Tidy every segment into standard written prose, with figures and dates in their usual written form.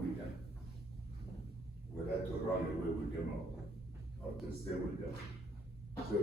with them. Whether to run away with them or to stay with them. So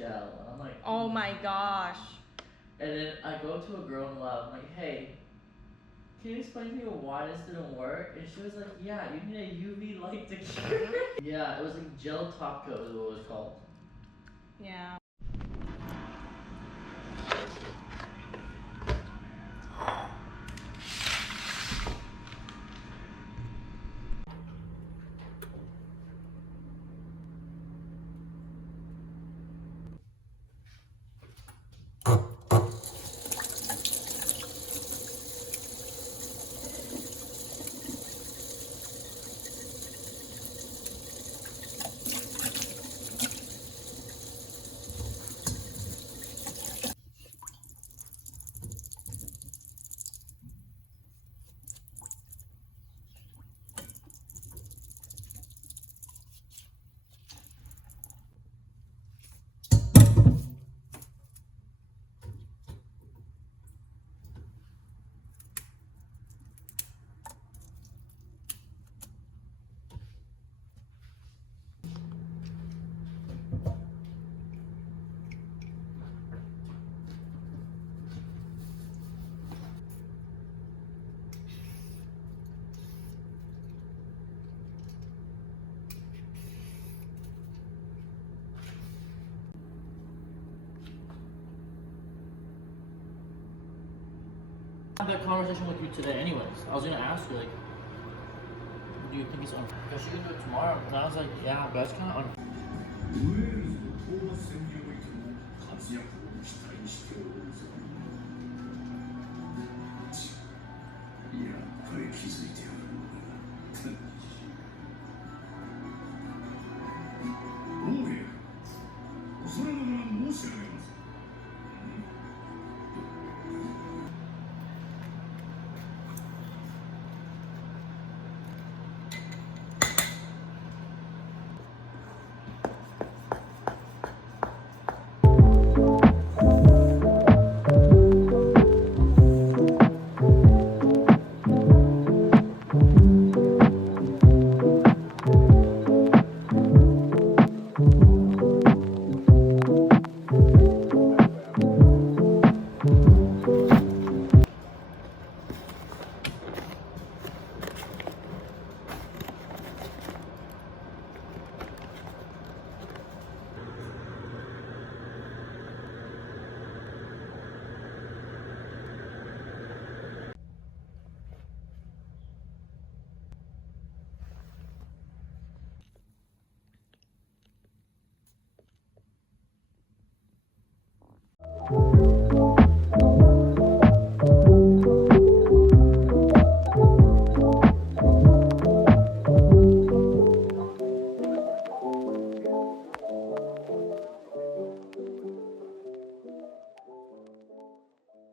gel. And I'm like, Oh my gosh. And then I go to a girl in lab, I'm like, hey, can you explain to me why this didn't work? And she was like, yeah, you need a UV light to cure it. Yeah, it was like gel top coat is what it was called. Yeah. I had that conversation with you today anyways. I was gonna ask you, like, do you think it's on? Because she can do it tomorrow. And I was like, yeah, but it's kind of on. ウェールズの討伐戦においても活躍を期待しておるぞ。やっぱり気づいておるのだ。王兵、恐れながら申し上げます。